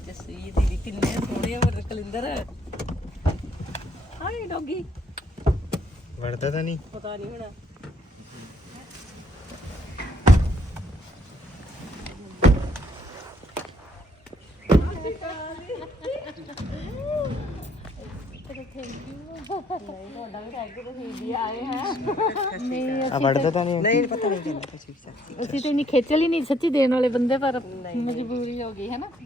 ਜਸਵੀਰ ਦੀਦੀ ਕਿੰਨੇ ਸੋਹਣੇ ਆ ਮੇਰੇ ਕਲਿੰਦਰ। ਹਾਏ ਡੌਗੀ ਵੜਦਾ ਤਾਂ ਨਹੀਂ ਪਤਾ ਨਹੀਂ ਹੋਣਾ। ਆ ਵੜਦਾ ਤਾਂ ਨਹੀਂ ਨਹੀਂ ਪਤਾ ਨਹੀਂ ਕਿੰਨਾ ਕੁਛ ਵੀ ਅਸੀਂ ਤੇ ਇੰਨੀ ਖੇਚਲ ਹੀ ਨਹੀਂ ਸੱਚੀ ਦੇਣ ਵਾਲੇ ਬੰਦੇ, ਪਰ ਮਜਬੂਰੀ ਹੋ ਗਈ ਹੈ ਨਾ।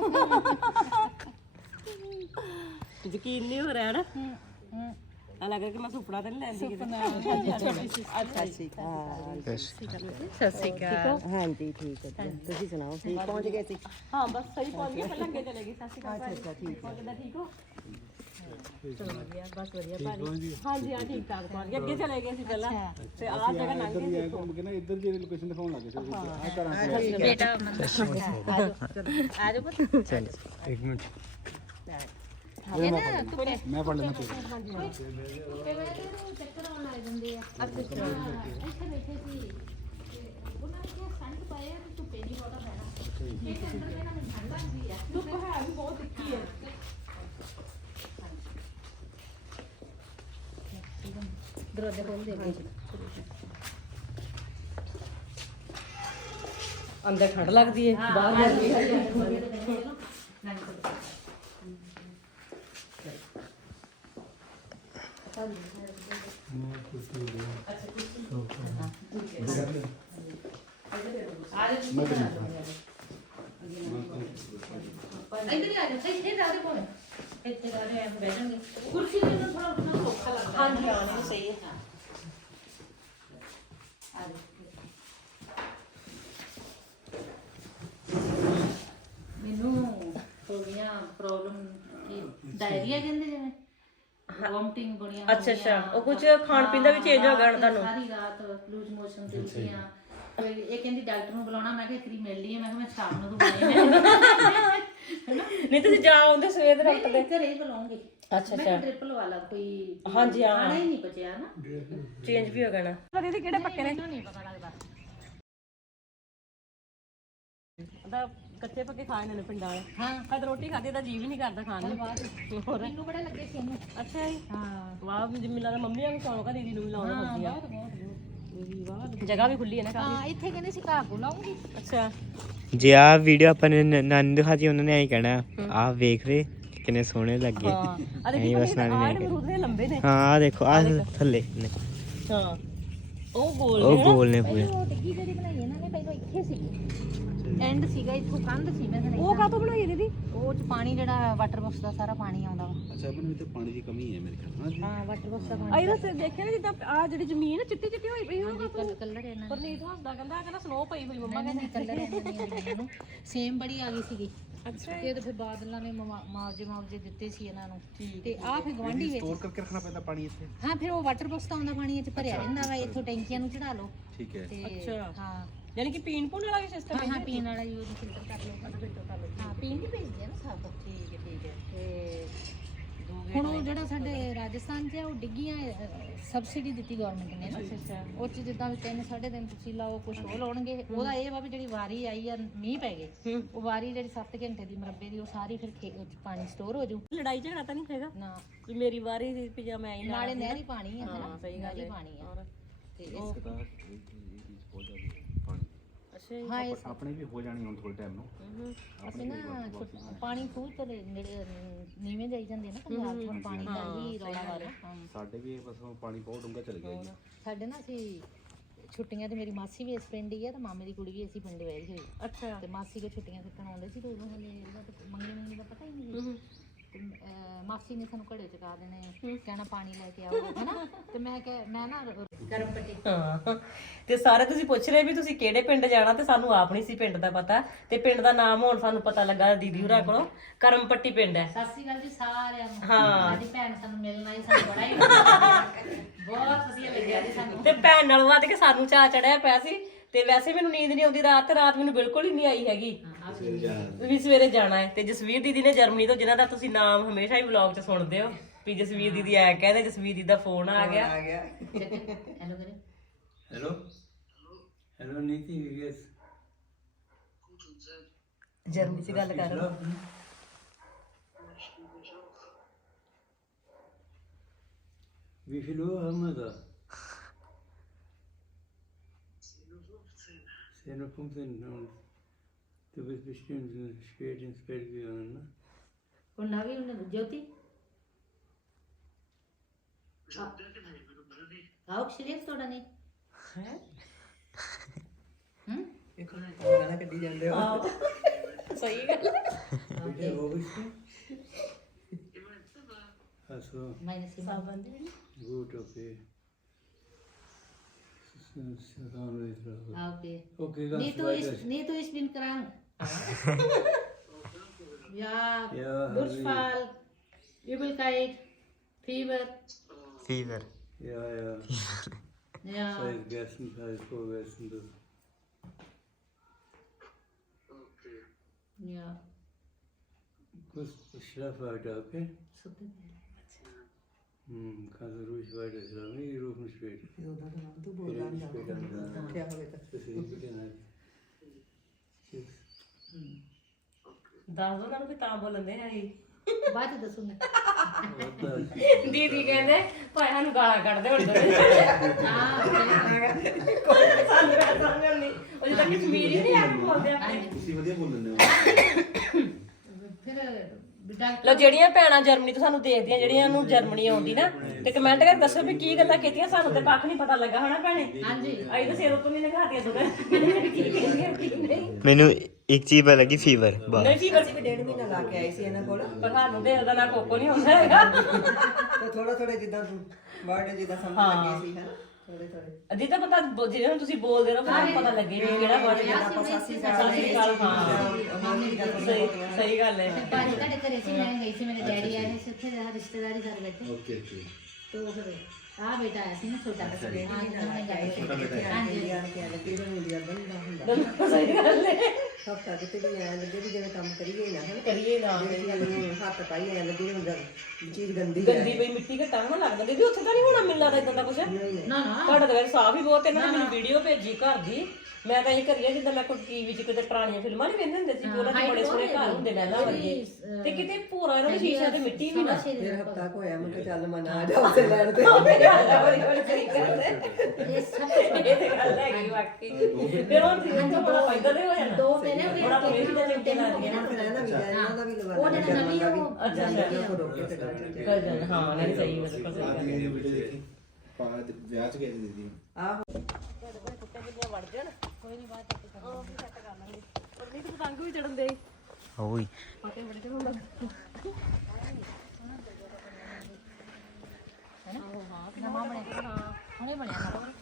ਯਕੀਨ ਨਹੀਂ ਹੋ ਰਿਹਾ ਨਾ। ਆ ਲੱਗ ਰਿਹਾ ਕਿ ਮੈਂ ਸੁਪਨਾ ਤਾਂ ਨਹੀਂ ਲੈਂਦੀ ਕਿਤੇ। ਅੱਛਾ ਠੀਕ ਹਾਂ ਸਤਿ ਸ਼੍ਰੀ ਅਕਾਲ। ਹਾਂਜੀ ਠੀਕ ਹੈ ਜੀ। ਤੁਸੀਂ ਸੁਣਾਓ ਠੀਕ ਪਹੁੰਚ ਗਏ ਸੀ? ਹਾਂ ਬਸ ਸਹੀ ਪਹੁੰਚ ਗਏ, ਪਹਿਲਾਂ ਅੱਗੇ ਚਲੇ ਗਈ। ਸਤਿ ਸ਼੍ਰੀ ਅਕਾਲ। ਅੱਛਾ ਠੀਕ ਹੈ। ਕਿੱਦਾਂ ਠੀਕ ਹੋ? ਚਲੋ ਵਧੀਆ, ਬਸ ਵਧੀਆ ਭਾਜੀ। ਹਾਂਜੀ ਹਾਂ ਠੀਕ ਠਾਕ ਪਹੁੰਚ ਗਏ। ਅੱਗੇ ਚਲੇ ਗਏ ਸੀ ਪਹਿਲਾਂ ਤੇ ਆਹ ਜਗ੍ਹਾ ਲੰਘ ਗਏ ਦੇਖੋ। ਨਾ ਇੱਧਰ ਦੀ ਲੋਕੇਸ਼ਨ ਦਿਖਾਉਣ ਲੱਗੇ ਸੀ ਆ ਘਰਾਂ ਬੇਟਾ ਆ ਜਾਓ ਪੁੱਤ। ਚੱਲ ਇੱਕ ਮਿੰਟ ਇਹ ਨਾ ਧੁੱਪੇ ਮੈਂ ਫੜ ਲੈਣਾ ਚੱਕਰ ਆਉਣ ਲੱਗ ਜਾਂਦੇ ਆ। ਇੱਥੇ ਬੈਠੇ ਸੀ ਉਹਨਾਂ ਨੇ ਕਿਹਾ ਸੰਤ ਪਾਇਆ ਤੇ ਧੁੱਪੇ ਨਹੀਂ ਬਹੁਤਾ ਪੈਣਾ। ਇਹ ਅੰਦਰ ਦੇ ਨਾਲ ਠੰਡ ਲੱਗਦੀ ਆ। ਧੁੱਪ ਹੈ ਵੀ ਬਹੁਤ ਤਿੱਖੀ ਹੈ। ਦਰਵਾਜ਼ਾ ਖੋਲ ਦੇ ਅੰਦਰ ਠੰਡ ਲੱਗਦੀ ਹੈ, ਬਾਹਰ ਗਰਮੀ ਹੈ। ਇੱਧਰ ਹੀ ਆ ਜਾ, ਇੱਥੇ ਜਾ ਦੇ ਕੋਲ ਇੱਥੇ ਜਾ ਦੇ ਬਹਿ ਜਾਣਗੇ। ਕੁਰਸੀ ਤੇ ਨਾ ਥੋੜਾ ਉਹਨਾਂ ਔਖਾ ਲੱਗਦਾ। ਹਾਂਜੀ ਹਾਂ ਨਹੀਂ ਸਹੀ ਹੈ। ਮੈਨੂੰ ਹੋ ਗਈਆਂ ਪ੍ਰੋਬਲਮ ਕੀ ਡਾਇਰੀਆ ਕਹਿੰਦੇ ਜਿਵੇਂ ਵੋਮਟਿੰਗ ਬੜੀਆਂ ਅੱਛਾ ਅੱਛਾ, ਉਹ ਕੁਝ ਖਾਣ ਪੀਣ ਦਾ ਵੀ ਚੇਂਜ ਹੋ ਗਿਆ ਹੁਣ ਤੁਹਾਨੂੰ। ਸਾਰੀ ਰਾਤ ਲੂਜ਼ ਮੋਸ਼ਨ ਤੇ ਉਲਟੀਆਂ। ਕੋਈ ਇਹ ਕਹਿੰਦੀ ਡਾਕਟਰ ਨੂੰ ਬੁਲਾਉਣਾ, ਮੈਂ ਕਿਹਾ ਇਕਰੀ ਮਿਲ ਲਈਏ। ਮੈਂ ਕਿਹਾ ਮੈਂ ਸ਼ਾਮ ਨੂੰ ਦਵਾਈ ਨਹੀਂ ਤੁਸੀਂ ਜਾ ਆਉਂਦੇ ਸਵੇਰ ਦੇ ਡਾਕਟਰ ਦੇ। ਘਰੇ ਹੀ ਬੁਲਾਉਂਗੀ। ਅੱਛਾ ਮੈਂ ਟ੍ਰਿਪਲ ਵਾਲਾ ਕੋਈ ਹਾਂਜੀ ਹਾਂ ਖਾਣਾ ਹੀ ਨਹੀਂ ਬਚਿਆ ਨਾ। ਚੇਂਜ ਵੀ ਹੋ ਗਿਆ ਨਾ। ਦੀਦੀ ਕਿਹੜੇ ਪੱਕੇ ਨੇ? ਨਹੀਂ ਪਤਾ ਲੱਗਦਾ। ਉਹਦਾ ਕੱਚੇ ਪੱਕੇ ਖਾ ਜਾਂਦੇ ਨੇ ਪਿੰਡਾਂ ਵਾਲੇ। ਹਾਂ ਕਦ ਰੋਟੀ ਖਾਦੀ ਤਾਂ ਜੀ ਵੀ ਨਹੀਂ ਕਰਦਾ ਖਾਣ ਨੂੰ। ਹੋਰ ਮੈਨੂੰ ਬੜਾ ਲੱਗੇ ਸੀ ਇਹਨੂੰ। ਅੱਛਾ ਜੀ। ਹਾਂ ਵਾਹ ਮੈਨੂੰ ਲੱਗਦਾ ਮੰਮੀ ਨੂੰ ਸ਼ੌਂਕ ਆ, ਦੀਦੀ ਨੂੰ ਵੀ ਲਾਉਣਾ ਹੁੰਦੀ ਆ। ਬਹੁਤ ਜਗ੍ਹਾ ਵੀ ਖੁੱਲੀ ਹੈ ਨਾ ਕਾਫੀ। ਹਾਂ ਇੱਥੇ ਕਹਿੰਦੇ ਸੀ ਘਾਹ ਕੋ ਲਾਉਂਗੀ। ਅੱਛਾ ਜੇ ਆ ਵੀਡੀਓ ਆਪਾਂ ਨੇ ਨਾਨੀ ਦਿਖਾਤੀ ਉਹਨਾਂ ਨੇ ਐਂ ਕਹਿਣਾ ਆਹ ਵੇਖ ਵੇ ਕਿੰਨੇ ਸੋਹਣੇ ਲੱਗੇ। ਹਾਂ ਆ ਦੇਖੀ ਐਂ ਬਸ ਨਾਨੀ ਆਹ ਨੇ ਅਮਰੂਦ ਨੇ ਲੰਬੇ ਨੇ। ਹਾਂ ਆ ਦੇਖੋ ਆ ਥੱਲੇ ਨੇ ਹਾਂ ਉਹ ਗੋਲ ਉਹ ਨੇ ਗੋਲ ਨੇ ਪੂਰੇ। ਉਹ ਡਿੱਗੀ ਜਿਹੜੀ ਬਣਾਈ ਇਹਨਾਂ ਨੇ ਪਹਿਲਾਂ ਇੱਥੇ ਸੀ। ਐਂਡ ਸੀਗਾ ਇੱਥੋਂ ਕੰਧ ਸੀ। ਮੈਂ ਕਹਿੰਦਾ ਉਹ ਕਾਹਤੋਂ ਬਣਾਈ ਦੀਦੀ? ਉਹ ਚ ਪਾਣੀ ਜਿਹੜਾ ਵਾਟਰ ਬਾਕਸ ਦਾ ਸਾਰਾ ਪਾਣੀ ਆਉਂਦਾ ਵਾ। ਅੱਛਾ ਆਪਣੇ ਵਿੱਚ ਪਾਣੀ ਦੀ ਕਮੀ ਹੈ ਮੇਰੇ ਖਿਆਲ ਨਾਲ। ਹਾਂ ਵਾਟਰ ਬਾਕਸ ਦਾ ਆਈ ਤਾਂ ਦੇਖਿਆ ਨਾ ਜਿੱਦਾਂ ਆ ਜਿਹੜੀ ਜ਼ਮੀਨ ਚਿੱਟੀ ਚਿੱਟੀ ਹੋਈ ਪਈ ਉਹ ਕਲਰ ਇਹਨਾਂ ਪਰ ਨੀਤ ਹੱਸਦਾ ਕਹਿੰਦਾ ਸਨੋ ਪਈ ਹੋਈ ਮੰਮਾ ਨੇ ਕਲਰ ਇਹਨਾਂ ਨੂੰ ਸੇਮ ਬੜੀ ਆ ਗਈ ਸੀਗੀ। ਅੱਛਾ ਤੇ ਫਿਰ ਬਾਦਲਾਂ ਨੇ ਮੁਆਵਜ਼ੇ ਦਿੱਤੇ ਸੀ ਇਹਨਾਂ ਨੂੰ। ਤੇ ਆਹ ਫਿਰ ਗਵਾਂਢੀ ਵਿੱਚ ਸਟੋਰ ਕਰਕੇ ਰੱਖਣਾ ਪੈਂਦਾ ਪਾਣੀ ਇੱਥੇ। ਹਾਂ ਫਿਰ ਉਹ ਵਾਟਰ ਬਾਕਸ ਦਾ ਆਉਂਦਾ ਪਾਣੀ ਇੱਥੇ ਭਰਿਆ ਰਹਿੰਦਾ ਵਾ। ਇੱਥੋਂ ਟੈਂਕੀਆਂ ਨੂੰ ਚੜਾ ਲਓ ਠੀਕ ਹੈ। ਤੇ ਅੱਛਾ ਹਾਂ ਯਾਨੀ ਕਿ ਪੀਣ ਪੂਣ ਵਾਲਾ ਵੀ ਸਿਸਟਮ ਹਾਂ ਪੀਣ ਵਾਲਾ ਯੂਜ਼ ਫਿਲਟਰ ਕਰ ਲਓ। ਹਾਂ ਪੀਣ ਦੀ ਭੇਜਦੇ ਆ ਨਾ ਸਭ। ਠੀਕ ਹੈ ਤੇ ਹੁਣ ਉਹ ਜਿਹੜਾ ਸਾਡੇ ਰਾਜਸਥਾਨ 'ਚ ਆ ਉਹ ਡਿੱਗੀਆਂ ਸਬਸਿਡੀ ਦਿੱਤੀ ਗਵਰਨਮੈਂਟ ਨੇ ਨਾ। ਉਹ 'ਚ ਜਿੱਦਾਂ 3 3.5 ਤੁਸੀਂ ਲਾਓ ਕੁਝ ਉਹ ਲਾਉਣਗੇ। ਉਹਦਾ ਇਹ ਵਾ ਵੀ ਜਿਹੜੀ ਵਾਰੀ ਆਈ ਆ ਮੀਂਹ ਪੈ ਗਏ ਉਹ ਵਾਰੀ ਜਿਹੜੀ 7 ਘੰਟੇ ਦੀ ਮੁਰੱਬੇ ਦੀ ਉਹ ਸਾਰੀ ਫਿਰ ਉਹ 'ਚ ਪਾਣੀ ਸਟੋਰ ਹੋ ਜਾਊ। ਲੜਾਈ ਝਗੜਾ ਤਾਂ ਨਹੀਂ ਹੈਗਾ ਨਾ ਵੀ ਮੇਰੀ ਵਾਰੀ ਸੀ ਵੀ ਜਾਂ ਮੈਂ ਹੀ ਲਾ ਨਾਲੇ ਨਹਿਰੀ ਪਾਣੀ ਆ ਹਾਂ ਸਹੀ ਗੱਲ ਹੈ। ਪਾਣੀ ਆ ਤੇ ਇਹ ਚੀਜ਼ ਬਹੁਤ ਜ਼ਿਆਦਾ ਪਾਣੀ ਅੱਛਾ ਜੀ। ਹਾਂ ਆਪਣੇ ਵੀ ਹੋ ਜਾਣੀ ਹੁਣ ਥੋੜੇ ਟਾਈਮ ਨੂੰ। ਅਸੀਂ ਨਾ ਪਾਣੀ ਖੂਹ ਤੇ ਨੇੜੇ ਨੀਵੇਂ ਜਾਈ ਜਾਂਦੇ ਨਾ ਪੰਜਾਬ 'ਚ। ਹੁਣ ਪਾਣੀ ਦਾ ਹੀ ਰੌਲਾ ਵਾ ਨਾ। ਸਾਡੇ ਵੀ ਬਸ ਪਾਣੀ ਬਹੁਤ ਡੂੰਘਾ ਚਲ ਗਿਆ ਜੀ। ਸਾਡੇ ਨਾ ਅਸੀਂ ਛੁੱਟੀਆਂ ਤੇ ਮੇਰੀ ਮਾਸੀ ਵੀ ਇਸ ਪਿੰਡ ਹੀ ਆ ਤੇ ਮਾਮੇ ਦੀ ਕੁੜੀ ਵੀ ਇਸੇ ਪਿੰਡ ਵਿਆਹੀ ਹੋਈ। ਅੱਛਾ ਤੇ ਮਾਸੀ ਕੋ ਛੁੱਟੀਆਂ ਕੱਟਣ ਆਉਂਦੇ ਸੀ ਤੇ ਉਦੋਂ ਹਲੇ ਇਹਦਾ ਤਾਂ ਮੰਗਣੀ ਦਾ ਪਤਾ ਹੀ ਨਹੀਂ ਸੀ। ਤੇ ਮਾਸੀ ਨੇ ਸਾਨੂੰ ਘੜੇ ਚਕਾ ਦੇਣੇ, ਕਹਿਣਾ ਪਾਣੀ ਲੈ ਕੇ ਆਓ ਹਨਾ। ਤੇ ਮੈਂ ਨਾ ਗਰਮ ਪੱਟੀ ਹਾਂ ਤੇ ਸਾਰੇ ਤੁਸੀਂ ਪੁੱਛ ਰਹੇ ਵੀ ਤੁਸੀਂ ਕਿਹੜੇ ਪਿੰਡ ਜਾਣਾ ਤੇ ਸਾਨੂੰ ਆਪ ਨਹੀਂ ਸੀ ਪਿੰਡ ਦਾ ਪਤਾ ਤੇ ਪਿੰਡ ਦਾ ਨਾਮ ਹੁਣ ਸਾਨੂੰ ਪਤਾ ਲੱਗਾ ਦੀਦੀ ਹੋਰਾਂ ਕੋਲੋਂ। ਕਰਮਪੱਟੀ ਪਿੰਡ ਹੈ। ਸਤਿ ਸ਼੍ਰੀ ਅਕਾਲ ਜੀ ਸਾਰਿਆਂ ਨੂੰ। ਹਾਂ ਸਾਡੀ ਭੈਣ ਸਾਨੂੰ ਮਿਲਣ ਆਈ, ਸਾਨੂੰ ਬੜਾ ਹੀ ਬਹੁਤ ਵਧੀਆ ਲੱਗਿਆ ਜੀ ਸਾਨੂੰ। ਤੇ ਭੈਣ ਨਾਲ ਵੱਧ ਕੇ ਸਾਨੂੰ ਚਾਅ ਚੜਿਆ ਪਿਆ ਸੀ। ਤੇ ਵੈਸੇ ਮੈਨੂੰ ਨੀਂਦ ਨਹੀਂ ਆਉਂਦੀ ਰਾਤ, ਤੇ ਰਾਤ ਮੈਨੂੰ ਬਿਲਕੁਲ ਹੀ ਨਹੀਂ ਆਈ ਹੈਗੀ ਵੀ ਸਵੇਰੇ ਜਾਣਾ ਹੈ। ਤੇ ਜਸਵੀਰ ਦੀਦੀ ਨੇ ਜਰਮਨੀ ਤੋਂ, ਜਿਨ੍ਹਾਂ ਦਾ ਤੁਸੀਂ ਨਾਮ ਹਮੇਸ਼ਾ ਹੀ ਵਲੌਗ 'ਚ ਸੁਣਦੇ ਹੋ ਵੀ ਜਸਵੀਰ ਦੀਦੀ ਐ ਕਹਿੰਦੇ, ਜਸਵੀਰ ਦੀਦੀ ਦਾ ਫੋਨ ਆ ਗਿਆ। ਹੈਲੋ ਕਰੇ hello hello Neeti yes Germany 'ਚ ਗੱਲ ਕਰ Wie viel Uhr haben wir da? 10:15 Uhr. Und du bist bestimmt spät ins Bett gegangen, ne? ਹੁਣ ਨਾ ਵੀ ਉਹਨੇ ਜੋਤੀ ਆਓ ਸ਼ਰੀਫ ਤੁਹਾਡਾ ਨਹੀਂ ਇੱਕ ਗਾਣਾ ਕੱਢੀ ਜਾਂਦੇ ਹੋ ਸਹੀ ਗੱਲ ਹੈ। Bitte, wo bist du? Ach so, minus ਹੀ gut, okay. Das haben wir jetzt drauf. Okay Okay, ganz weiter. Nicht ich bin krank. Ja, Ja, Durchfall, Übelkeit, Fieber. Fever Ja, ja. Ja, Seit gestern, seit vorgestern. Das. ja. Gut, ich schlafe weiter, okay? Super. Kannst du ruhig weiter schlafen. Ich rufe mich später. ਉਹਦਾ ਤਾਂ ਨਾਮ ਤੂੰ Ich ਬੋਲਦਾ rede später mit dir. ਕਿਆ ਹੋਵੇ ਤਾਂ Das ist bitte nicht. Tschüss. ਦੱਸ ਦੋ ਉਹਨਾਂ ਨੂੰ ਵੀ ਤਾਂ ਬੋਲਣ ਦੇ ਅਸੀਂ ਬਾਅਦ ਚ ਦੱਸੂਗੀ Was das? ਦੀਦੀ ਕਹਿੰਦੇ ਭਾਈ ਸਾਨੂੰ ਗਾਲਾਂ ਕੱਢਦੇ ਹੁਣ ਦੋਵੇਂ ਹਾਂ ਸਾਨੂੰ ਗੱਲ ਸਮਝ ਨਹੀਂ ਉਹ ਜਿੱਦਾਂ ਕਸ਼ਮੀਰੀ ਨਹੀਂ ਆਪ ਬੋਲਦੇ ਆਪਣੇ ਤੁਸੀਂ ਵਧੀਆ ਬੋਲਦੇ ਹੋ ਫਿਰ ਡਾਕਟਰ ਲੋ ਜਿਹੜੀਆਂ ਭੈਣਾਂ ਜਰਮਨੀ ਤੋਂ ਸਾਨੂੰ ਦੇਖਦੀਆਂ ਜਿਹੜੀਆਂ ਨੂੰ ਜਰਮਨੀ ਆਉਂਦੀ ਨਾ ਤੇ ਕਮੈਂਟ ਕਰਕੇ ਦੱਸੋ ਵੀ ਕੀ ਗੱਲਾਂ ਕੀਤੀਆਂ ਸਾਨੂੰ ਤੇ ਕੱਖ ਨਹੀਂ ਪਤਾ ਲੱਗਾ ਹਨਾ ਭੈਣੇ ਹਾਂਜੀ ਅਸੀਂ ਤਾਂ ਸਿਰ ਉੱਤੋਂ ਨਹੀਂ ਲਗਾਤੀਆਂ ਦੋਵੇਂ ਨਹੀਂ ਮੈਨੂੰ ਇੱਕ ਚੀਜ਼ ਪਤਾ ਲੱਗੀ ਫੀਵਰ ਬਸ ਨਹੀਂ ਫੀਵਰ ਵੀ 1.5 ਮਹੀਨਾ ਲਾ ਕੇ ਆਈ ਸੀ ਇਹਨਾਂ ਕੋਲ ਪਰ ਸਾਨੂੰ ਤੇ ਉਹਦਾ ਨਾ ਕੋਕੋ ਨਹੀਂ ਹੁੰਦਾ ਹੈਗਾ ਤੇ ਥੋੜਾ ਜਿੱਦਾਂ ਤੂੰ ਵਰਡ ਜਿੱਦਾਂ ਸਮਝ ਲੱਗੇ ਸੀ ਹੈ ਥੋੜੇ ਅੱਧੀ ਤਾਂ ਪਤਾ ਜਿਵੇਂ ਹੁਣ ਤੁਸੀਂ ਬੋਲਦੇ ਰਹੋ ਫਿਰ ਪਤਾ ਲੱਗੇ ਵੀ ਕਿਹੜਾ ਵਰਡ ਹੈ ਆਪਾਂ ਸਾਸੀ ਸਤਿ ਸ਼੍ਰੀ ਅਕਾਲ ਹਾਂ ਸਹੀ ਗੱਲ ਹੈ ਭਾਜੀ ਤੁਹਾਡੇ ਘਰੇ ਸੀ ਮੈਂ ਗਈ ਸੀ ਮੇਰੇ ਡੈਡੀ ਆਏ ਸੀ ਉੱਥੇ ਰਿਸ਼ਤੇਦਾਰੀ ਕਰ ਬੈਠੇ ਓਕੇ ਓਕੇ तो फिर आ बेटा आया सी ना छोटा हाँ ਛੋਟਾ ਬੇਟਾ ਇੰਡੀਆ ਕੇ ਆ ਲੱਗੇ ਤੇ ਇੰਡੀਆ ਬੰਦਾ ਹੁੰਦਾ ਸਹੀ ਗੱਲ ਹੈ ਹਫਤਾ ਕਿਤੇ ਵੀ ਐ ਲੱਗੇ ਵੀ ਜਿਵੇਂ ਕੰਮ ਕਰੀਏ ਨਾ ਹਨ ਕਰੀਏ ਨਾ ਹੱਥ ਪਾਈ ਐ ਲੱਗੇ ਹੁੰਦਾ ਚੀਜ਼ ਗੰਦੀ ਹੈ ਗੰਦੀ ਪਈ ਮਿੱਟੀ ਘਟਾ ਨਾ ਲੱਗ ਜਾਂਦੀ ਵੀ ਉੱਥੇ ਤਾਂ ਨਹੀਂ ਹੋਣਾ ਮਿਲਦਾ ਤਾਂ ਇਦਾਂ ਦਾ ਕੁਝ ना ना ਤੁਹਾਡਾ ਤਾਂ ਵੈਸੇ ਸਾਫ ਹੀ ਬਹੁਤ ਇਹਨਾਂ ਨੇ ਮੈਨੂੰ ਵੀਡੀਓ ਭੇਜੀ ਘਰ ਦੀ ਮੈਂ ਤਾਂ ਇਹ ਕਰੀਆ ਜਿੱਦਾਂ ਮੈਂ ਕੋਈ ਟੀਵੀ 'ਚ ਕਿਤੇ ਪੁਰਾਣੀਆਂ ਫਿਲਮਾਂ ਨਹੀਂ ਵੇਖਦੇ ਹੁੰਦੇ ਸੀ ਉਹਨਾਂ ਦੇ ਬੜੇ ਸੋਹਣੇ ਘਰ ਹੁੰਦੇ ਨਹਿਲਾਂ ਵਰਗੇ ਤੇ ਕਿਤੇ ਭੋਰਾ ਇਹਨਾਂ ਦੇ ਸ਼ੀਸ਼ੇ ਤੇ ਮਿੱਟੀ ਵੀ ਨਾ ਫਿਰ ਹਫਤਾ ਕੋ ਹੋਇਆ ਮੈਂ ਕਿਹਾ ਚੱਲ ਮਨ ਆ ਜਾ ਉੱਥੇ ਲੈਣ ਤੇ ਇਹ ਤੇ ਗੱਲ ਹੈਗੀ ਵਾਕਈ ਫਿਰ ਉਹ ਜਿੰਨਾ ਬੜਾ ਫਾਇਦਾ ਦੇ ਹੋ ਜਾਣਾ दो मेरे ਬੜਾ ਮੇਰੀ ਦਾ ਚੰਗੇ ਨਾਲ ਇਹਨਾਂ ਫਿਰ ਇਹਨਾਂ ਵੀ ਇਹਨਾਂ ਦਾ ਵੀ ਲਵਾ वो ਲਿਆ जरा नवी वो ਅੱਛਾ ਅੱਛਾ ਕੋ ਰੋਕ ਕੇ ਤੇ ਕਰ ਕਰ ਜਾਣਾ ਹਾਂ ਨਹੀਂ ਸਹੀ ਹੈ ਬਿਲਕੁਲ ਸਹੀ ਗੱਲ ਹੈ ਵੀਡੀਓ ਦੇਖੀ ਵਿਆਹ ਚ ਗਏ ਸੀ ਦੀਦੀ ਆਹੋ ਵੜ ਜਾਣ ਕੋਈ ਨਹੀਂ ਬਾਅਦ ਚ ਉਹ ਵੀ ਸੈੱਟ ਕਰ ਲਾਂਗੇ ਪਰ ਨਹੀਂ ਤੂੰ ਪਤੰਗ ਵੀ ਚੜਨ ਦੇ ਓਏ ਫਾਟੇ ਬੜੇ ਤੇ ਹੁੰਦਾ नवा बने हाँ हुणे बनया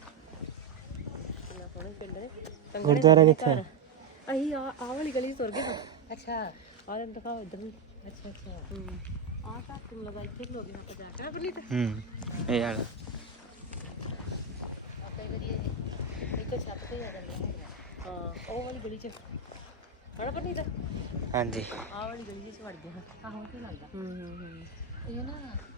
ਗੁਰਦੁਆਰਾ ਕਿੱਥੇ ਹੈ? ਅਸੀਂ ਆ ਵਾਲੀ ਗਲੀ 'ਚ ਤੁਰ ਗਏ ਹਾਂ अच्छा ਆ ਦੇ ਦਿਖਾਓ ਇੱਧਰ ਵੀ अच्छा अच्छा ਆ ਤਾਂ ਤੁਮ ਲਗਾ ਇੱਥੇ ਲੋਗੇ ਨਾ ਜਾ ਕੇ ਬਲੀ ਤੇ ਇਹ ਯਾਰ कई बार ये नीचे छत पे ही आ जाते हैं ਹਾਂ ਉਹ ਵਾਲੀ ਗਲੀ 'ਚ ਹਣਾ ਪਰ ਨਹੀਂ ਤਾਂ ਹਾਂਜੀ ਆ ਵਾਲੀ ਗਲੀ 'ਚ ਵੜ ਗਏ ਹਾਂ आहो की लगदा ये ना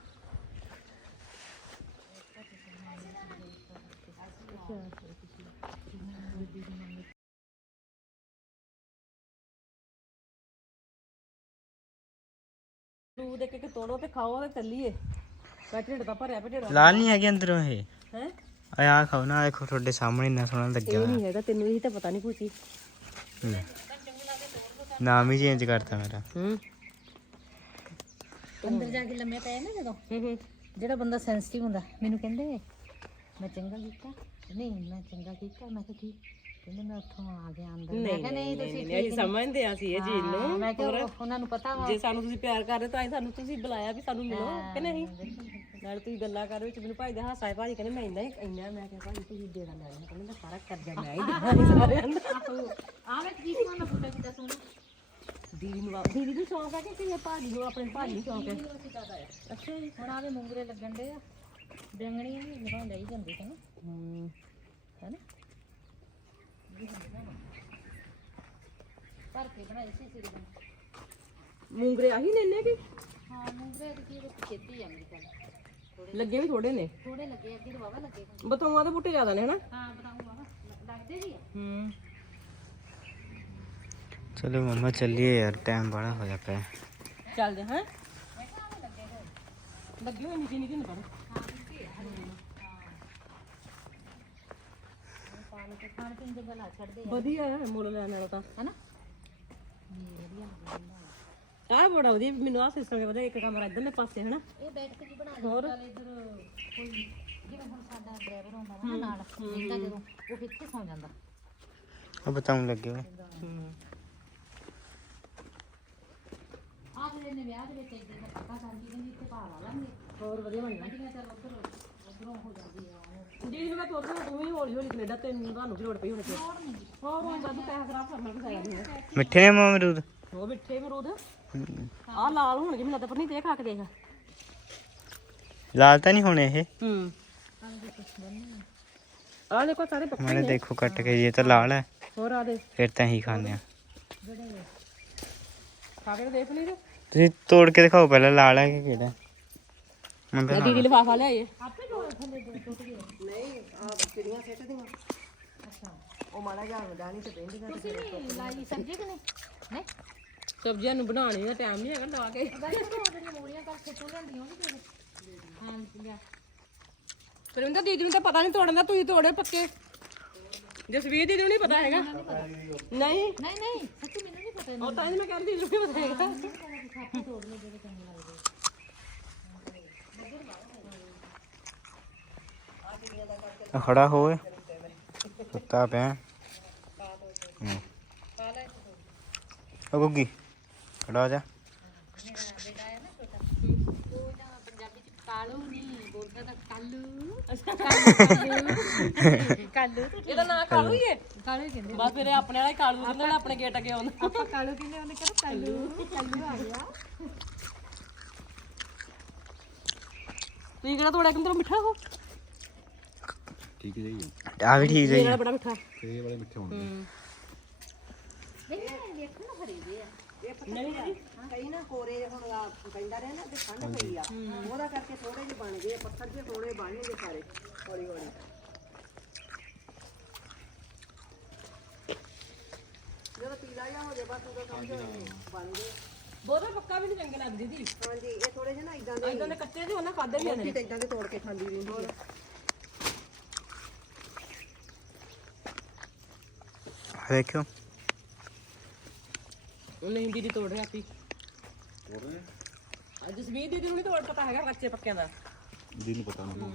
ਫਰੂਟ ਇੱਕ ਇੱਕ ਤੋੜੋ ਤੇ ਖਾਓ ਤੇ ਚੱਲੀਏ ਮੈਂ ਢਿੱਡ ਤਾਂ ਭਰਿਆ ਪਿਆ ਢਿੱਡ ਲਾਲ ਨਹੀਂ ਹੈਗੇ ਅੰਦਰੋਂ ਇਹ ਹੈ ਆ ਖਾਓ ਨਾ ਦੇਖੋ ਤੁਹਾਡੇ ਸਾਹਮਣੇ ਇੰਨਾ ਸੋਹਣਾ ਲੱਗਿਆ ਇਹ ਨਹੀਂ ਹੈਗਾ ਤੈਨੂੰ ਇਹੀ ਤਾਂ ਪਤਾ ਨਹੀਂ ਕੁਛ ਲੈ। ਨਾਮ ਹੀ ਚੇਂਜ ਕਰਤਾ ਮੇਰਾ ਅੰਦਰ ਜਾ ਕੇ ਲੰਮੇ ਪਏ ਨਾ ਜਦੋਂ ਜਿਹੜਾ ਬੰਦਾ ਸੈਂਸਿਟਿਵ ਹੁੰਦਾ ਮੈਨੂੰ ਕਹਿੰਦੇ ਮੈਂ ਚੰਗਾ ਕੀਤਾ ਨਹੀਂ ਮੈਂ ਚੰਗਾ ਕੀਤਾ ਮੈਂ ਕਿਹਾ ਠੀਕ ਕਹਿੰਦੇ ਮੈਂ ਉੱਥੋਂ ਆ ਗਿਆ ਅੰਦਰ ਮੈਂ ਕਿਹਾ ਨਹੀਂ ਤੁਸੀਂ ਅਸੀਂ ਸਮਝਦੇ ਆ ਸੀ ਇਹ ਚੀਜ਼ ਨੂੰ ਮੈਂ ਕਿਹਾ ਉਹਨਾਂ ਨੂੰ ਪਤਾ ਵਾ ਜੇ ਸਾਨੂੰ ਤੁਸੀਂ ਪਿਆਰ ਕਰਦੇ ਤਾਂ ਹੀ ਸਾਨੂੰ ਤੁਸੀਂ ਬੁਲਾਇਆ ਵੀ ਸਾਨੂੰ ਮਿਲੋ ਕਿ ਨਹੀਂ ਨਾਲ ਤੁਸੀਂ ਗੱਲਾਂ ਕਰ ਵਿੱਚ ਮੈਨੂੰ ਭਾਈ ਦਾ ਹਾਸਾ ਹੈ ਭਾਜੀ ਕਹਿੰਦੇ ਮੈਂ ਇੰਨਾ ਮੈਂ ਕਿਹਾ ਭਾਜੀ ਤੁਸੀਂ ਦੇਣਾ ਲੈਣਾ ਕਹਿੰਦੇ ਮੈਂ ਸਾਰਾ ਕਰਜ਼ਾ ਮੈਂ ਹੀ ਦੇਣਾ ਸਾਰਿਆਂ ਦਾ ਆ ਮੈਂ ਕੀ ਸਮਾਂ ਦਾ ਫੋਟੋ ਕੀਤਾ ਸੋਨਾ ਦੀਦੀ ਨੂੰ ਸ਼ੌਂਕ ਆ ਕਿ ਭਾਜੀ ਨੂੰ ਆਪਣੇ ਭਾਜੀ ਨੂੰ ਸ਼ੌਂਕ ਹੈ ਅੱਛਾ ਜੀ ਹੁਣ ਆਵੇ ਮੁੰਗਰੇ ਲੱਗਣ ਦੇ ਆ ਬੈਂਗਣੀਆਂ ਵੀ ਨਿਭਾਉਣ ਲਈ ਜਾਂਦੀ ਹੈ ਨਾ ਹੈਨਾ ਭਰ ਕੇ ਬਣਾਈ ਸੀ ਸਿਰ ਮੂੰਗਰੇ ਆਹੀ ਲੈਣੇ ਕਿ ਹਾਂ ਮੁੰਗਰੇ ਦੀ ਕੀ ਖੇਤੀ ਆ ਮੇਰੀ ਕੋਲ ਲੱਗੇ ਵੀ ਥੋੜੇ ਨੇ ਥੋੜੇ ਲੱਗੇ ਅੱਗੇ ਦਵਾਵਾ ਲੱਗੇ ਬਤਾਉਂਗਾ ਦੇ ਬੂਟੇ ਜ਼ਿਆਦਾ ਨੇ ਹਨਾ ਹਾਂ ਬਤਾਉਂਗਾ ਲੱਗਦੇ ਵੀ ਆ ਚਲੋ ਮਮਾ ਚੱਲੀਏ ਯਾਰ ਟਾਈਮ ਬੜਾ ਹੋਇਆ ਪਿਆ ਚੱਲ ਜਾ ਹੈ ਲੱਗੇ ਹੋਏ ਨਿੱਕੇ ਨਿੱਕੇ ਨੇ ਪਰ ਨਾਲ ਤੇ ਖਾਣ ਪੀਣ ਦੇ ਬਲਾ ਛੱਡਦੇ ਆ ਵਧੀਆ ਹੈ ਮੁੱਲ ਲੈਣ ਵਾਲਾ ਤਾਂ ਹਨਾ ਵਧੀਆ ਲੱਗਦਾ ਆਹ ਬੜਾ ਵਧੀਆ ਮੈਨੂੰ ਆਹ ਸਿਸਟਮ ਕੇ ਵਧੀਆ ਇੱਕ ਕਮਰਾ ਇੱਧਰਲੇ ਪਾਸੇ ਹਨਾ ਇਹ ਬੈਠ ਕੇ ਬਣਾ ਦੇ ਚੱਲ ਇੱਧਰ ਕੋਈ ਜਿਵੇਂ ਹੁਣ ਸਾਡਾ ਡਰਾਈਵਰ ਹੁੰਦਾ ਵਾ ਨਾ ਨਾਲ ਤਾਂ ਜਦੋਂ ਉਹ ਇੱਥੇ ਸੌ ਜਾਂਦਾ ਉਹ ਬਤਾਉਣ ਲੱਗੇ ਹੋਏ ਆਹ ਜਿਹੜੇ ਨੇ ਵਿਆਹ ਦੇ ਵਿੱਚ ਇੱਦਾਂ ਦਾ ਪਤਾ ਕਰਦੀ ਕਹਿੰਦੀ ਇੱਥੇ ਪਾ ਲਾ ਲਾਂਗੇ ਹੋਰ ਵਧੀਆ ਬਣਨਾ ਕਿਹਾ ਚੱਲ ਉਧਰੋਂ ਹੋ ਜਾਂਦੀ ਆ ਜੀ ਮੈਂ ਤੋਰ ਤੂੰ ਵੀ ਹੌਲੀ ਹੌਲੀ ਕੈਨੇਡਾ ਤੈਨੂੰ ਤੁਹਾਨੂੰ ਕੀ ਲੋੜ ਪਈ ਹੁਣ ਤੇ ਹੋਰ ਹੁਣ ਬਾਅਦ ਪੈਸਾ ਖਰਾਬ ਕਰਨਾ ਕਿ ਫਾਇਦਾ ਨਹੀਂ ਮਿੱਠੇ ਨੇ ਅਮਰੂਦ ਉਹ ਮਿੱਠੇ ਅਮਰੂਦ ਆਹ ਲਾਲ ਹੋਣਗੇ ਮੈਨੂੰ ਲੱਗਦਾ ਪਰ ਨਹੀਂ ਤੇ ਖਾ ਕੇ ਦੇਖ ਲਾਲ ਤਾਂ ਨਹੀਂ ਹੋਣੇ ਇਹ ਹੂੰ ਆਹ ਦੇਖੋ ਸਾਰੇ ਪੱਕੇ मैंने देखो कट के ये तो लाल है ਹੋਰ ਆ ਦੇ फिर तो ही खाने हैं ਖਾ ਕੇ ਦੇਖ ਲਈ ਤੁਸੀਂ ਤੋੜ ਕੇ ਦਿਖਾਓ ਪਹਿਲਾਂ ਲਾਲ ਹੈ ਕਿ ਕਿਹੜਾ ਮੈਂ ਤਾਂ ਦੀਦੀ ਲਿਫਾਫਾ ਲਿਆਈਏ ਨਹੀਂ ਆ ਚਿੜੀਆਂ ਸਿੱਟਦੀਆਂ ਉਹ ਮਾੜਾ ਜਿਹਾ ਮਦਾਨੀ ਤੇ ਪੈਂਦੀਆਂ ਤੁਸੀਂ ਨਹੀਂ ਲਾਈ ਸਬਜ਼ੀ ਕਿ ਨਹੀਂ ਨਹੀਂ ਸਬਜ਼ੀਆਂ ਨੂੰ ਬਣਾਉਣੀ ਦਾ ਟਾਈਮ ਨਹੀਂ ਹੈਗਾ ਲਾ ਕੇ ਗੱਲ ਕਰੋ ਜਿਹੜੀਆਂ ਮੂਲੀਆਂ ਕਰ ਖੇਤੋਂ ਲੈਂਦੀਆਂ ਉਹ ਵੀ ਹਾਂ ਲਿਆ ਪਰਵਿੰਦਰ ਦੀਦੀ ਨੂੰ ਤਾਂ ਪਤਾ ਨਹੀਂ ਤੋੜਨ ਦਾ ਤੁਸੀਂ ਤੋੜੇ ਪੱਕੇ ਜਸਵੀਰ ਦੀਦੀ ਨੂੰ ਨਹੀਂ ਪਤਾ ਹੈਗਾ ਨਹੀਂ ਨਹੀਂ ਨਹੀਂ ਸੱਚੀ ਮੈਨੂੰ ਨਹੀਂ ਪਤਾ ਉਹ ਤਾਂ ਮੈਂ ਕਹਿੰਦੀ ਦੀਦੀ ਨੂੰ ਨਹੀਂ ਪਤਾ ਹੈਗਾ ਖਾਤੇ ਤੋੜ ਲੈ ਜਿਹੜੇ ਚੰਗੇ ਲੱਗਦੇ खड़ा हो कुत्ता पे गुग्गी खड़ा हो जा ਕਾਲੂ ਨਹੀਂ ਬੋਲਦਾ ਤਾਂ ਕਾਲੂ ਇਹਦਾ ਨਾਂ ਕਾਲੂ ਹੀ ਹੈ ਕਾਲੂ ਕਹਿੰਦੇ ਬਸ ਫਿਰ ਇਹ ਆਪਣੇ ਵਾਲਾ ਹੀ ਕਾਲੂ ਕਹਿੰਦਾ ਜਿਹੜਾ ਆਪਣੇ ਗੇਟ ਅੱਗੇ ਆਉਂਦਾ ਆਪਾਂ ਕਾਲੂ ਕਹਿੰਦੇ ਉਹਨੇ ਕਹਿੰਦਾ ਕਾਲੂ ਆ ਗਿਆ ਤੁਸੀਂ ਕਿਹੜਾ ਤੋੜਿਆ ਕਿੰਨਾ ਮਿੱਠਾ ਹੋ ਠੀਕ ਹੈ ਜੀ आ भी ठीक है ਜਿਹੜਾ ਬੜਾ ਮਿੱਠਾ ਇਹ ਵਾਲੇ ਮਿੱਠੇ ਹੋਣਗੇ ਵੇਖੋ ਨਾ ਹਰੇ ਦੇ ਆ ਕਈ ਨਾ ਕੋਰੇ ਹੁਣ ਪੈਂਦਾ ਰਿਹਾ ਨਾ ਤੇ ਠੰਡ ਪਈ ਆ ਉਹਦਾ ਕਰਕੇ ਥੋੜੇ ਜਿਹੇ ਬਣ ਗਏ ਪੱਥਰ ਜਿਹੇ ਥੋੜੇ ਬਣਨਗੇ ਸਾਰੇ ਹੌਲੀ ਹੌਲੀ ਜਦੋਂ ਪੀਲਾ ਜਿਹਾ ਹੋ ਜਾਏ ਬਸ ਉਦੋਂ ਸਮਝੋ ਬਣ ਗਏ ਬਹੁਤਾ ਪੱਕਾ ਵੀ ਨਹੀਂ ਚੰਗੇ ਲੱਗਦੀ ਦੀ ਹਾਂਜੀ ਇਹ ਥੋੜੇ ਜਿਹੇ ਨਾ ਇਦਾਂ ਦੇ ਇਦਾਂ ਦੇ ਕੱਚੇ ਜਿਹੇ ਉਹਨਾਂ ਖਾਦੇ ਵੀ ਨੇ ਤੇ ਇਦਾਂ ਦੇ ਤੋੜ ਕੇ ਖਾਂਦੀ ਰਹਿੰਦੀ ਹੈ देखो ਨਹੀਂ ਦੀਦੀ ਤੋੜ ਰਿਹਾ ਆਪੀ ਤੋੜ ਰਹੇ ਅੱਜ ਜਸਵੀਰ ਦੀਦੀ ਨੂੰ ਨਹੀਂ ਤੋੜ ਪਤਾ ਹੈਗਾ ਕੱਚੇ ਪੱਕਿਆਂ ਦਾ ਦੀ ਨੂੰ ਪਤਾ ਨਹੀਂ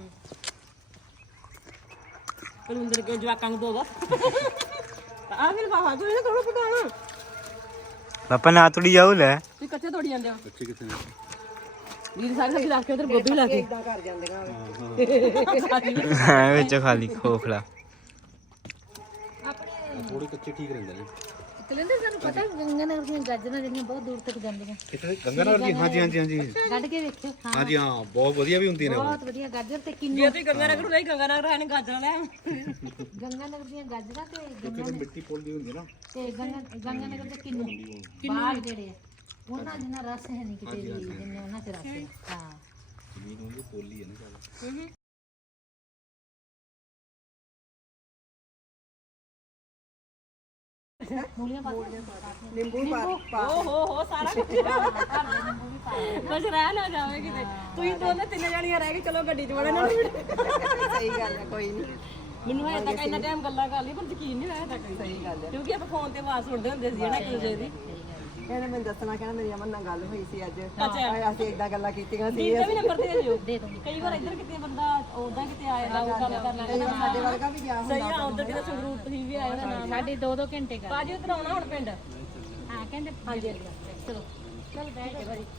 ਪਰਵਿੰਦਰ ਕੇ ਜਵਾਕਾਂ ਨੂੰ ਦੋਗਾ ਆ ਫਿਰ ਬਾਹਾਂ ਤੋਂ ਇਹਨਾਂ ਥੋੜਾ ਪਕਾਣਾ पापा ना तोड़ी जाओ ले ਤੁਸੀਂ ਕੱਚੇ ਤੋੜੀ ਜਾਂਦੇ ਹੋ ਬੱਚੇ ਕਿੱਥੇ ਨੇ ਦੀਦੀ ਸਾਰੇ ਸਬਜ਼ੀ ਰੱਖ ਕੇ ਉਧਰ ਗੋਭੀ ਲਾ ਕੇ ਇਦਾਂ ਕਰ ਜਾਂਦੀਆਂ ਵਿੱਚ ਖਾਲੀ ਖੋਖਲਾ ਥੋੜੇ ਕੱਚੇ ਠੀਕ ਰਹਿੰਦੇ ਨੇ ਕਲਿੰਦਰ ਸਾਨੂੰ ਪਤਾ ਗੰਗਾ ਨਗਰ ਦੀਆਂ ਗਾਜਰਾਂ ਜਿਹੜੀਆਂ ਬਹੁਤ ਦੂਰ ਤੱਕ ਜਾਂਦੀਆਂ ਕਿੱਥੇ ਗੰਗਾਨਗਰ ਦੀ ਹਾਂਜੀ ਹਾਂਜੀ ਹਾਂਜੀ ਕੱਢ ਕੇ ਵੇਖਿਓ ਹਾਂ ਹਾਂਜੀ ਹਾਂ ਬਹੁਤ ਵਧੀਆ ਵੀ ਹੁੰਦੀਆਂ ਨੇ ਉਹ। ਬਹੁਤ ਵਧੀਆ ਗਾਜਰ ਤੇ ਕਿੰਨੂ ਜੇ ਤੁਸੀਂ ਗੰਗਾ ਨਗਰ ਨਹੀਂ ਗੰਗਾ ਨਗਰ ਆਣੇ ਗਾਜਰਾਂ ਲੈ ਗੰਗਾ ਨਗਰ ਦੀਆਂ ਗਾਜਰਾਂ ਤੇ ਕਿਤੇ ਮਿੱਟੀ ਪੋਲਦੀ ਹੁੰਦੀ ਨਾ ਤੇ ਗੰਗਾ ਨਗਰ ਦੇ ਕਿੰਨੂ ਬਾਗ ਜਿਹੜੇ ਆ ਉਹਨਾਂ ਜਿੰਨਾ ਰਸ ਹੈ ਨਹੀਂ ਕਿਤੇ ਵੀ ਜਿੰਨੇ ਉਹਨਾਂ ਚ ਰਸ ਹੈ ਹਾਂ ਜ਼ਮੀਨ ਉਹਦੀ ਪੋਲੀ ਹੈ ਨਾ ਚੱਲ ਮੂਲੀਆਂ ਪਾ ਨਿੰਬੂ ਪਾ ਓ ਹੋ ਸਾਰਾ ਕੁਝ ਕੁਝ ਰਹਿ ਨਾ ਜਾਵੇ ਕਿਤੇ ਤੁਸੀਂ ਦੋਨੇ ਤਿੰਨ ਜਣੀਆਂ ਰਹਿ ਗਏ ਚਲੋ ਗੱਡੀ 'ਚ ਵੜੇ ਨਾ ਸਹੀ ਗੱਲ ਹੈ ਕੋਈ ਨਹੀਂ ਮੈਨੂੰ ਹਜੇ ਤੱਕ ਇੰਨਾ ਟਾਈਮ ਗੱਲਾਂ ਕਰ ਲਈ ਪਰ ਯਕੀਨ ਨਹੀਂ ਹੋਇਆ ਤੱਕ ਸਹੀ ਗੱਲ ਹੈ ਕਿਉਂਕਿ ਆਪਾਂ ਫੋਨ ਤੇ ਆਵਾਜ਼ ਸੁਣਦੇ ਹੁੰਦੇ ਸੀ ਨਾ ਇੱਕ ਦੂਜੇ ਦੀ ਇਹਨੇ ਮੈਨੂੰ ਦੱਸਣਾ ਕਹਿੰਦਾ ਮੇਰੀ ਅਮਨ ਨਾਲ ਗੱਲ ਹੋਈ ਸੀ ਅੱਜ ਅੱਛਾ। ਅਸੀਂ ਇਦਾਂ ਗੱਲਾਂ ਕੀਤੀਆਂ ਸੀ ਦੀਦੀ ਦਾ ਵੀ ਨੰਬਰ ਦੇ ਦਿਓ ਕਈ ਵਾਰ ਇੱਧਰ ਕਿਤੇ ਬੰਦਾ ਉਦਾਂ ਕਿਤੇ ਆਇਆ ਉਹ ਗੱਲ ਕਰ ਲੈਂਦਾ ਸਾਡੇ ਵਰਗਾ ਵੀ ਗਿਆ ਸਹੀ ਆ ਉਧਰ ਕਿਤੇ ਸੰਗਰੂਰ ਤੁਸੀਂ ਵੀ ਆਏ ਦਾ ਨਾਮ ਸਾਡੇ 2-2 ਘੰਟੇ ਕਰ ਬਾਜੀ ਉਧਰ ਆਉਣਾ ਹੁਣ ਪਿੰਡ ਹਾਂ ਕਹਿੰਦੇ ਹਾਂਜੀ ਚਲੋ ਚਲ ਬੈਠ ਕੇ ਭਾਜੀ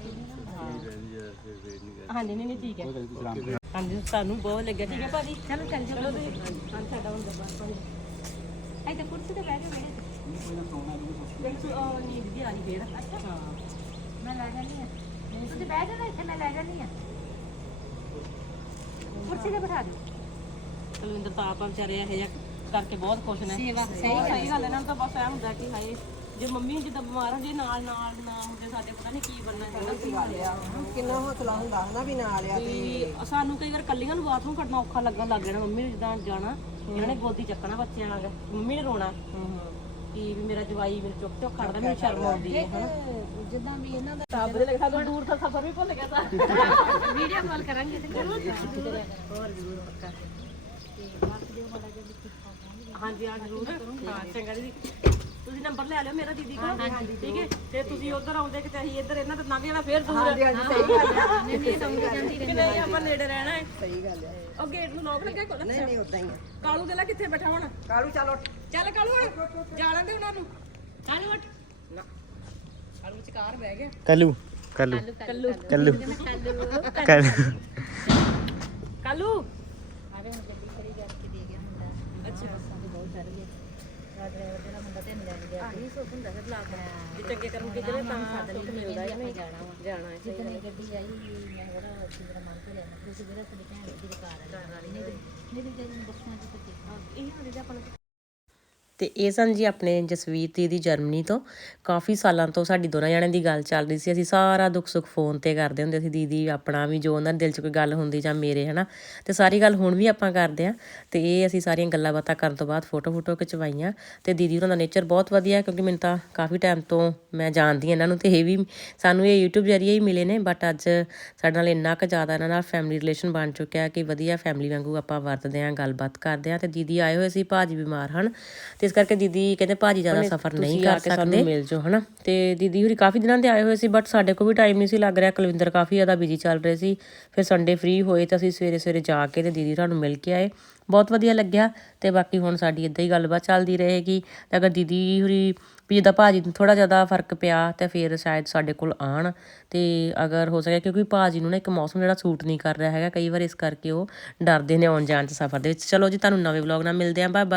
ਹਾਂਜੀ ਨਹੀਂ ਨਹੀਂ ਠੀਕ ਹੈ ਹਾਂਜੀ ਸਾਨੂੰ ਬਹੁਤ ਲੱਗਿਆ ਠੀਕ ਹੈ ਭਾਜੀ ਚਲੋ ਚੱਲ ਚਲੋ ਤੁਸੀਂ ਹਾਂ ਸਾਡਾ ਹੁਣ ਦੱਬਾ ਐ ਤਾਂ ਕੁਰਸੀ ਤੇ ਬੈਠ ਕੇ ਵੇੜੇ ਦੇਖੋ ਨੀਂਦ ਜੀ ਆ ਗਈ ਫੇਰ ਅੱਛਾ ਹਾਂ ਮੈਂ ਲੈ ਜਾਂਦੀ ਆ ਤੁਸੀਂ ਬਹਿ ਜਾਣਾ ਇੱਥੇ ਮੈਂ ਲੈ ਜਾਂਦੀ ਆ ਕੁਰਸੀ ਤੇ ਬਿਠਾ ਦਿਓ ਕੁਲਵਿੰਦਰ ਤਾਂ ਆਪਾਂ ਵਿਚਾਰੇ ਇਹੋ ਜਿਹਾ ਕਰਕੇ ਬਹੁਤ ਖੁਸ਼ ਨੇ ਸੇਵਾ ਸਹੀ ਗੱਲ ਇਹਨਾਂ ਨੂੰ ਤਾਂ ਬਸ ਐ ਹੁੰਦਾ ਕਿ ਹਾਏ ਜੇ ਮੰਮੀ ਜਿੱਦਾਂ ਬਿਮਾਰ ਹੁੰਦੀ ਨਾਲ ਨਾਲ ਨਾ ਹੁੰਦੇ ਸਾਡੇ ਪਤਾ ਨਹੀਂ ਕੀ ਬਣਨਾ ਚਾਹੀਦਾ ਕਿੰਨਾ ਹੌਸਲਾ ਹੁੰਦਾ ਹਨਾ ਵੀ ਨਾਲ ਆ ਵੀ ਸਾਨੂੰ ਕਈ ਵਾਰ ਕੱਲੀਆਂ ਨੂੰ ਬਾਥਰੂਮ ਕੱਢਣਾ ਔਖਾ ਲੱਗਣ ਲੱਗ ਜਾਣਾ ਮੰਮੀ ਨੂੰ ਜਿੱਦਾਂ ਜਾਣਾ ਇਹਨਾਂ ਨੇ ਗੋਦੀ ਚੱਕਣਾ ਬੱਚਿਆਂ ਨਾਲ ਮੰਮੀ ਨੇ ਰੋਣਾ ਕਿ ਵੀ ਮੇਰਾ ਜਵਾਈ ਮੇਰੇ ਚੁੱਕ ਚੁੱਕ ਖੜਦਾ ਮੈਨੂੰ ਸ਼ਰਮ ਆਉਂਦੀ ਹੈ ਹਨਾ ਜਿੱਦਾਂ ਵੀ ਇਹਨਾਂ ਦਾ ਰੱਬ ਦੇ ਲੱਗਦਾ ਤਾਂ ਦੂਰ ਦਾ ਸਫ਼ਰ ਵੀ ਭੁੱਲ ਗਿਆ ਤਾਂ ਵੀਡੀਓ ਕਾਲ ਕਰਾਂਗੇ ਤੇ ਹੋਰ ਜ਼ਰੂਰ ਪੱਕਾ ਤੇ ਵਰਤ ਦਿਓ ਮਾੜਾ ਜਿਹਾ ਵਿੱਚ ਪਾਵਾਂਗੇ ਹਾਂਜੀ ਹਾਂ ਜ਼ਰੂਰ ਹਾਂ ਚੰਗਾ ਦੀਦੀ ਤੁਸੀਂ ਨੰਬਰ ਲੈ ਲਿਓ ਮੇਰਾ ਦੀਦੀ ਕੋਲ ਠੀਕ ਹੈ ਤੇ ਤੁਸੀਂ ਉਧਰ ਆਉਂਦੇ ਕਿਤੇ ਅਸੀਂ ਇੱਧਰ ਇਹਨਾਂ ਤੋਂ ਲੰਘ ਜਾਣਾ ਫੇਰ ਦੂਰ ਹਾਂਜੀ ਹਾਂਜੀ ਸਹੀ ਗੱਲ ਹੈ ਕਿ ਨਹੀਂ ਆਪਾਂ ਨੇੜੇ ਰਹਿਣਾ ਹੈ ਸਹੀ ਗੱਲ ਹੈ ਉਹ ਗੇਟ ਨੂੰ ਲੋਕ ਲੱਗਿਆ ਕੋਲ ਨਹੀਂ ਨਹੀਂ ਉਦਾਂ ਹੀ ਆ ਕਾਲੂ ਦੇ ਲਾ ਕਿੱਥੇ ਬੈਠਾ ਹੁਣ ਕਾਲੂ ਚਲੋ ਚੱਲ ਕਾਲੂ ਹੁਣ ਜਾ ਲੈਂਦੇ ਉਹਨਾਂ ਨੂੰ ਕਾਲੂ ਉੱਠ ਨਾ ਕਾਲੂ ਵਿਚਕਾਰ ਬਹਿ ਗਿਆ ਕੱਲੂ ਕੱਲੂ ਕੱਲੂ ਕੱਲੂ ਕੱਲੂ ਕਾਲੂ ਆਵੇ ਹੁਣ ਗੱਡੀ ਖੜੀ ਕਰਕੇ ਦੇ ਗਿਆ ਮੁੰਡਾ ਅੱਛਾ ਬੱਸਾਂ ਤੇ ਬਹੁਤ ਚੜ ਗਏ ਡਰਾਈਵਰ ਜਿਹੜਾ ਮੁੰਡਾ ਤੇ ਲੈਣ ਗਿਆ ਆਹੀ ਸੋਚ ਹੁੰਦਾ ਹੈ ਬਲਾਕ ਵੀ ਚੰਗੇ ਕਰਮ ਕੀਤੇ ਨੇ ਤਾਂ ਦੁੱਖ ਮਿਲਦਾ ਹੈ ਨਹੀਂ ਜਾਣਾ ਹੈ ਜਿੱਦਣ ਇਹ ਗੱਡੀ ਆਈ ਮੈਂ ਬੜਾ ਮੇਰਾ ਮਨ ਭਰਿਆ ਮੈਂ ਤੁਸੀਂ ਮੇਰਾ ਸਾਡੀ ਭੈਣ ਦੀ ਕਾਰ ਵਾਲੀ ਨਹੀਂ ਤੇ ਜਦੋਂ ਬੱਸਾਂ 'ਚ ਤੇ ਇਹ ਹੋਣੇ ਦੇ ਆਪਾਂ ਤੇ ਇਹ ਸਨ ਜੀ ਆਪਣੇ ਜਸਵੀਰ ਦੀਦੀ ਜਰਮਨੀ ਤੋਂ ਕਾਫੀ ਸਾਲਾਂ ਤੋਂ ਸਾਡੀ ਦੋਨਾਂ ਜਣਿਆਂ ਦੀ ਗੱਲ ਚੱਲ ਰਹੀ ਸੀ ਅਸੀਂ ਸਾਰਾ ਦੁੱਖ ਸੁੱਖ ਫੋਨ ਤੇ ਕਰਦੇ ਹੁੰਦੇ ਸੀ ਦੀਦੀ ਆਪਣਾ ਵੀ ਜੋ ਉਹਨਾਂ ਦੇ ਦਿਲ 'ਚ ਕੋਈ ਗੱਲ ਹੁੰਦੀ ਜਾਂ ਮੇਰੇ ਹਨਾ ਤੇ ਸਾਰੀ ਗੱਲ ਹੁਣ ਵੀ ਆਪਾਂ ਕਰਦੇ ਆ ਤੇ ਇਹ ਅਸੀਂ ਸਾਰੀਆਂ ਗੱਲਾਂ ਬਾਤਾਂ ਕਰਨ ਤੋਂ ਬਾਅਦ ਫੋਟੋ ਖਿਚਵਾਈਆਂ ਤੇ ਦੀਦੀ ਉਹਨਾਂ ਦਾ ਨੇਚਰ ਬਹੁਤ ਵਧੀਆ ਕਿਉਂਕਿ ਮੈਨੂੰ ਤਾਂ ਕਾਫੀ ਟਾਈਮ ਤੋਂ ਮੈਂ ਜਾਣਦੀ ਇਹਨਾਂ ਨੂੰ ਤੇ ਇਹ ਵੀ ਸਾਨੂੰ ਇਹ YouTube ਜ਼ਰੀਏ ਹੀ ਮਿਲੇ ਨੇ ਬਟ ਅੱਜ ਸਾਡੇ ਨਾਲ ਇੰਨਾ ਕੁ ਜ਼ਿਆਦਾ ਇਹਨਾਂ ਨਾਲ ਫੈਮਿਲੀ ਰਿਲੇਸ਼ਨ ਬਣ ਚੁੱਕਿਆ ਕਿ ਵਧੀਆ ਫੈਮਿਲੀ ਵਾਂਗੂ ਆਪਾਂ ਵਰਤਦੇ ਆਂ ਗੱਲਬਾਤ ਕਰਦੇ ਆਂ ਤੇ ਦੀਦੀ ਆਏ ਹੋਏ ਸੀ ਭਾਜੀ ਬਿਮਾਰ ਹਨ ਤੇ ਇਸ ਕਰਕੇ ਦੀਦੀ ਕਹਿੰਦੇ ਭਾਜੀ ਜ਼ਿਆਦਾ ਸਫ਼ਰ ਨਹੀਂ ਕਰ ਸਕਦੇ ਮਿਲ ਜਾਓ ਹਨਾ ਤੇ ਦੀਦੀ ਹੋਰੀ ਕਾਫੀ ਦਿਨਾਂ ਦੇ ਆਏ ਹੋਏ ਸੀ ਬਟ ਸਾਡੇ ਕੋਲ ਵੀ ਟਾਈਮ ਨਹੀਂ ਸੀ ਲੱਗ ਰਿਹਾ ਕੁਲਵਿੰਦਰ ਕਾਫੀ ਜ਼ਿਆਦਾ ਬਿਜੀ ਚੱਲ ਰਹੇ ਸੀ ਫਿਰ ਸੰਡੇ ਫ੍ਰੀ ਹੋਏ ਤਾਂ ਅਸੀਂ ਸਵੇਰੇ ਜਾ ਕੇ ਤੇ ਦੀਦੀ ਤੁਹਾਨੂੰ ਮਿਲ ਕੇ ਆਏ ਬਹੁਤ ਵਧੀਆ ਲੱਗਿਆ ਤੇ ਬਾਕੀ ਹੁਣ ਸਾਡੀ ਇੱਦਾਂ ਹੀ ਗੱਲਬਾਤ ਚੱਲਦੀ ਰਹੇਗੀ ਤੇ ਅਗਰ ਦੀਦੀ ਹੋਰੀ ਵੀ ਜਿੱਦਾਂ ਭਾਜੀ ਨੂੰ ਥੋੜਾ ਜ਼ਿਆਦਾ ਫਰਕ ਪਿਆ ਤੇ ਫਿਰ ਸ਼ਾਇਦ ਸਾਡੇ ਕੋਲ ਆਣ ਤੇ ਅਗਰ ਹੋ ਸਕਿਆ ਕਿਉਂਕਿ ਭਾਜੀ ਨੂੰ ਨਾ ਇੱਕ ਮੌਸਮ ਜਿਹੜਾ ਸੂਟ ਨਹੀਂ ਕਰ ਰਿਹਾ ਹੈਗਾ ਕਈ ਵਾਰ ਇਸ ਕਰਕੇ ਉਹ ਡਰਦੇ ਨੇ ਆਉਣ ਜਾਣ 'ਚ ਸਫ਼ਰ ਦੇ ਵਿੱਚ ਚਲੋ ਜੀ ਤੁਹਾਨੂੰ ਨਵੇਂ ਵਲੌਗ ਨਾਲ ਮਿਲਦੇ ਆਂ ਬਾਏ।